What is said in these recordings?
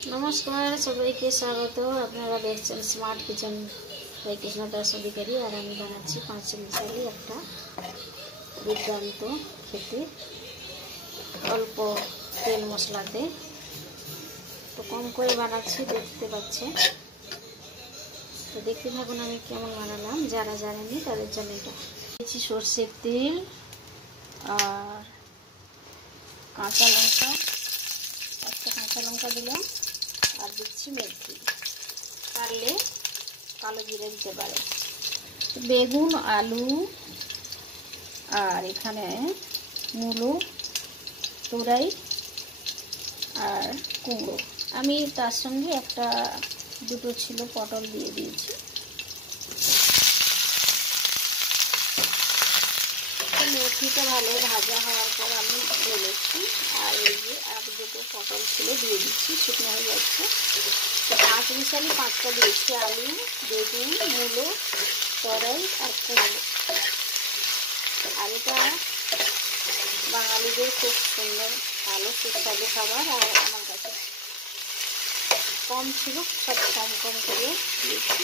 नमस्कार सबाइके स्वागत हो। আপনারা দেখছেন smart kitchen by Krishna Das Adhikari. আর আমি বানাচ্ছি 5 মিশালি একটা দুর্দান্ত খেতে অল্প তেল মশলাতে, তো কম করে বানাচ্ছি দেখতে পাচ্ছেন। তো দেখতে থাকুন আমি কেমন বানালাম। যারা জানেননি তাদের জন্য এটা দিচ্ছি সরষের তেল আর কাঁচা লঙ্কা, একটা কাঁচা লঙ্কা দিলাম আর দিচ্ছি মেথি, পারলে কালো জিরে দিতে পারে। বেগুন, আলু আর এখানে মূলো, তোরাই আর কুমড়ো। আমি তার সঙ্গে দুটো ছিল পটল দিয়ে দিয়েছি। মেথিটা ভালো ভাজা হওয়ার পর আমি ঢেলেছি, আর এই যে আর দুটো পটল ছিল দিয়ে দিচ্ছি, শুকনো হয়ে যাচ্ছে। তো 5 মিশালি 5টা দিয়েছি, আলু, বেগুন, মূলো, তরাই আর কুমড়ো। আর এটা বাঙালিদের খুব সুন্দর ভালো সুস্বাদু খাবার। আর আমার কাছে কম ছিল, সব কম কম করে দিয়েছি।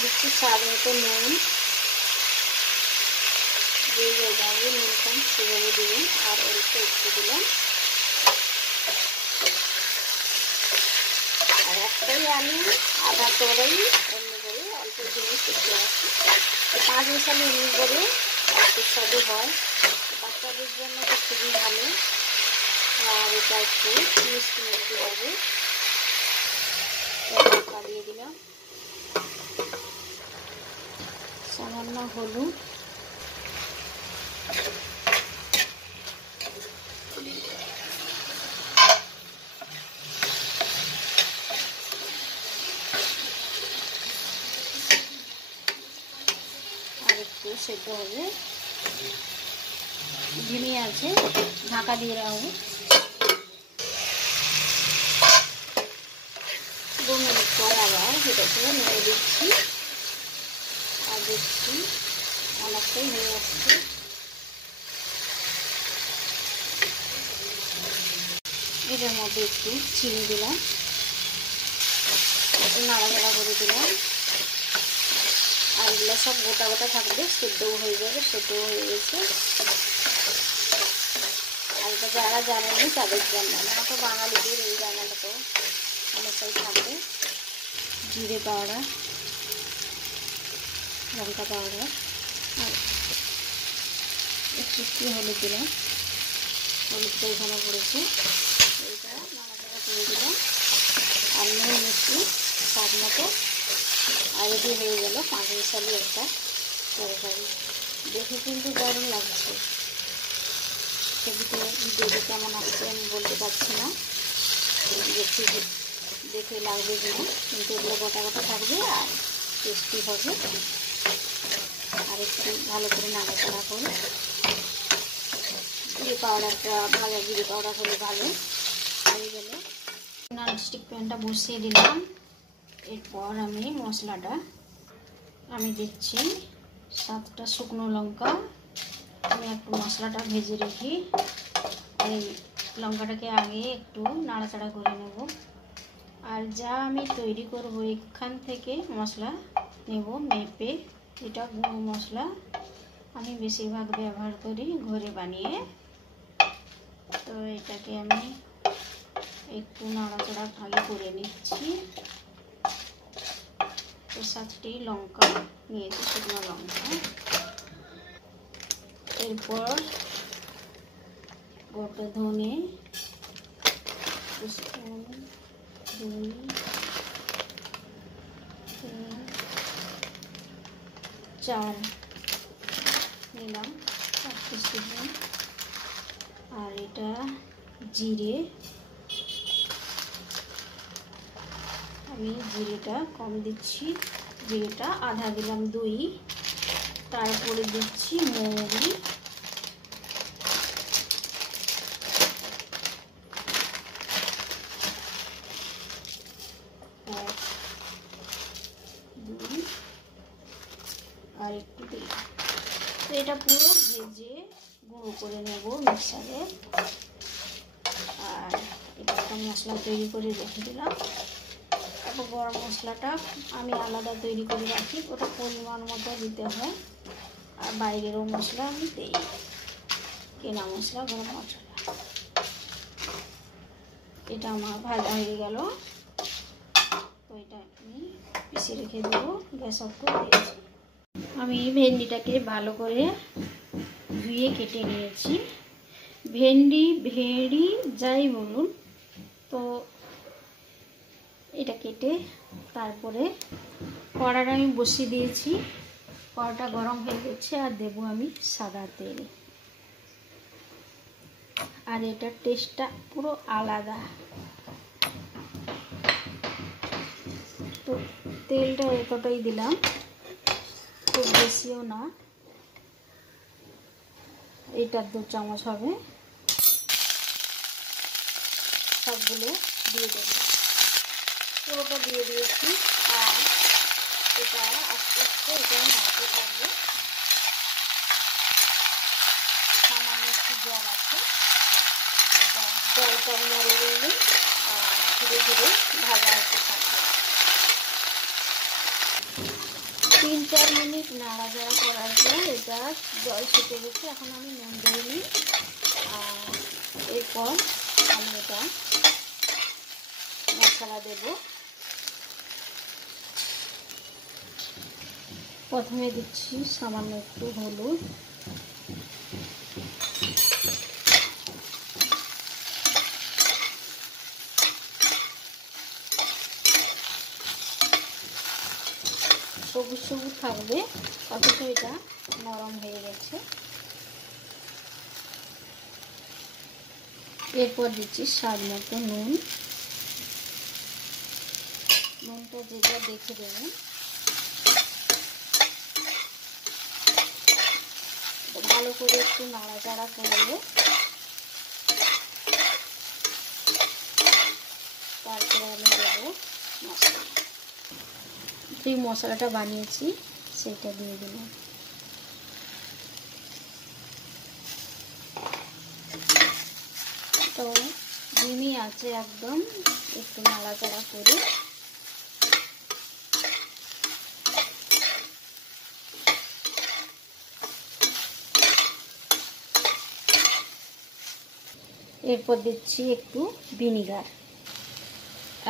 দিচ্ছি স্বাদ মতো নুন, যেভাবে নুন কম সেভাবে দেবেন। আর অল্প একটু দিলাম, আর একটাই আলু, আধা তরাই, এমনি করে অল্প জিনিস একটু আছে। 5 মিশালি এমনি করে সুস্বাদু হয়, বাচ্চাদের জন্য তো খুবই ভালো। আর এটা একটু মিষ্টি মিষ্টি হবে। লঙ্কা দিয়ে দিলাম, সামান্য হলুদ, আর একটু সেদ্ধ হবে। ধিমি আছে, ঢাকা দিয়ে রাখবো 2 মিনিট পর আবার এটাকে নেড়ে দিচ্ছি। আর দেখছি অনেকটাই হয়ে আসছে। এটার মধ্যে একটু চিনি দিলাম, একটু নাড়াচাড়া করে দিলাম। আর এগুলো সব গোটা গোটা থাকবে, সেদ্ধও হয়ে যাবে, সেদ্ধও হয়ে গেছে। আর এটা যারা জানেনি তাদের জন্য, আমরা তো বাঙালিদের এই রান্নাটা তো অনেকটাই থাকবে। জিরে পাউডার, লঙ্কা পাউডার, আর একটু হলুদ দিলাম, হলুদটা এখানে পড়েছে। এইটা নাড়াচাড়া করে দিলাম, আর নুন মিষ্টি স্বাদ মতো। আর এটি হয়ে গেল 5 মিশালি একটা তরকারি। দেখে কিন্তু দারুণ লাগছে। ভিডিওতে কেমন আসছে আমি বলতে পারছি না, দেখে লাগবে কিনা, কিন্তু এগুলো গোটা গোটা থাকবে আর টেস্টি হবে। আর একটু ভালো করে নাড়াচাড়া করে জিরে পাউডারটা, ভাজা জিরে পাউডার হলে ভালো। হয়ে গেলে ননস্টিক প্যানটা বসিয়ে দিলাম। এরপর আমি মশলাটা দিচ্ছি 7টা শুকনো লঙ্কা। আমি একটু মশলাটা ভেজে রেখি, এই লঙ্কাটাকে আগে একটু নাড়াচাড়া করে নেব। আর যা আমি তৈরি করব এখান থেকে মশলা নেব মেপে। এটা গুঁড়ো মশলা আমি বেশিরভাগ ব্যবহার করি ঘরে বানিয়ে। তো এটাকে আমি একটু নাড়াচাড়া আগে করে নিচ্ছি। তো 7টি লঙ্কা নিয়েছি, শুকনো লঙ্কা। এরপর গোটা ধনে 2 স্পুন, 2, 3, 4 নিলাম, 4 টিস্পুন। আর এটা জিরে, আমি জিরেটা কম দিচ্ছি, জিরেটা আধা দিলাম, 2। তারপরে দিচ্ছি মৌরি, আর একটু দিলাম। তো এটা পুরো ভেজে গুঁড়ো করে নেব মিক্সারে। আর মশলা তৈরি করে রেখে দিলাম। তারপর গরম মশলাটা আমি আলাদা তৈরি করে রাখি, ওটা পরিমাণ মতো দিতে হয়। আর বাইরেরও মশলা আমি দিই, কেনা মশলা, গরম মশলা। এটা আমার ভাজা হয়ে গেল, তো এটা আমি পিষে রেখে দেবো। গ্যাস অফ করে দিয়েছি। আমি ভেন্ডিটাকে ভালো করে ধুয়ে কেটে নিয়েছি। ভেন্ডি ভেড়ি যাই বলুন, তো এটা কেটে তারপরে কড়াটা আমি বসিয়ে দিয়েছি। কড়াটা গরম হয়ে গেছে, আর দেবো আমি সাদা তেল। আর এটার টেস্টটা পুরো আলাদা। তো তেলটা এতটাই দিলাম, খুব বেশিও না, এটা 2 চামচ হবে। সবগুলো দিয়ে দেবো, পুরোটা দিয়ে দিয়েছি। আর এটা আস্তে আস্তে এটা নাড়তে থাকবে। সামান্য একটু জল আছে, এটা জলটা নড়ে গেলে আর ধীরে ধীরে ভাজা হতে থাকবে। 3-4 মিনিট নাড়াচাড়া করার পর এটা জল শুকিয়ে গেছে। এখন আমি নুন দিইনি। আর এরপর আমি এটা মশলা দেব। প্রথমে দিচ্ছি সামান্য একটু হলুদ, সবুজ সবুজ থাকবে, অথচ এটা নরম হয়ে গেছে। এরপর দিচ্ছি স্বাদ মতো নুন। নুনটা যেটা দেখে দেবেন। ভালো করে একটু নাড়াচাড়া করলে তারপরে আমি দেবো মশলা। যে মশলাটা বানিয়েছি সেটা দিয়ে দিলাম। তো ডিমই আছে একদম, একটু নাড়াচাড়া করে এরপর দিচ্ছি একটু ভিনিগার,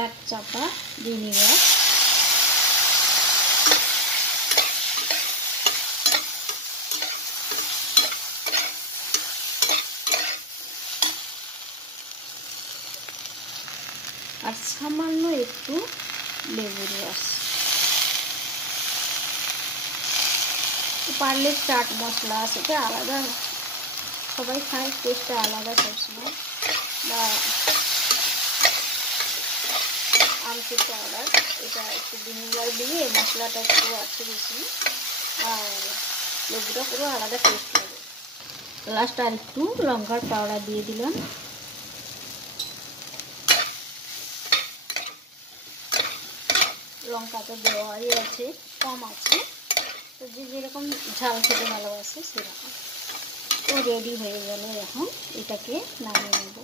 1 চাপা ভিনিগার। আর সামান্য একটু লেবুর রস। পারলে চাট মশলা, সেটা আলাদা, সবাই খায়, টেস্টটা আলাদা সবসময়। বা আমচুর পাউডার, এটা একটু ভিনিগার দিয়ে মশলাটা একটু আছে বেশি, আর লেবুটা পুরো আলাদা টেস্ট লাগে। লাস্ট আর একটু লঙ্কার পাউডার দিয়ে দিলাম। লঙ্কা তো দেওয়াই আছে, কম আছে, তো যে যেরকম ঝাল খেতে ভালোবাসে সেরকম। তো রেডি হয়ে গেল, এখন এটাকে নামিয়ে নেব।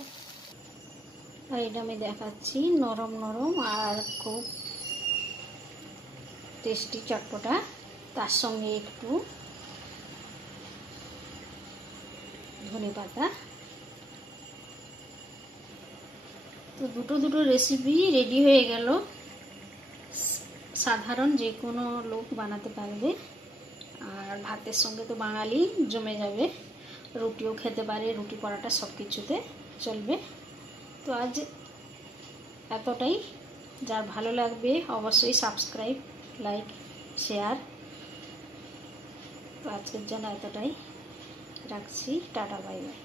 আর এটা আমি দেখাচ্ছি, নরম নরম আর খুব টেস্টি চটপটা। তার সঙ্গে একটু ধনেপাতা। তো দুটো রেসিপি রেডি হয়ে গেল। সাধারণ যে কোনো লোক বানাতে পারবে, আর ভাতের সঙ্গে তো বাঙালি জমে যাবে। রুটিও খেতে পারে, রুটি পরাটা সব কিছুতে চলবে। তো আজ এতটাই। যার ভালো লাগবে অবশ্যই সাবস্ক্রাইব, লাইক, শেয়ার। তো আজকের জন্য এতটাই, রাখছি। Tata, bye bye.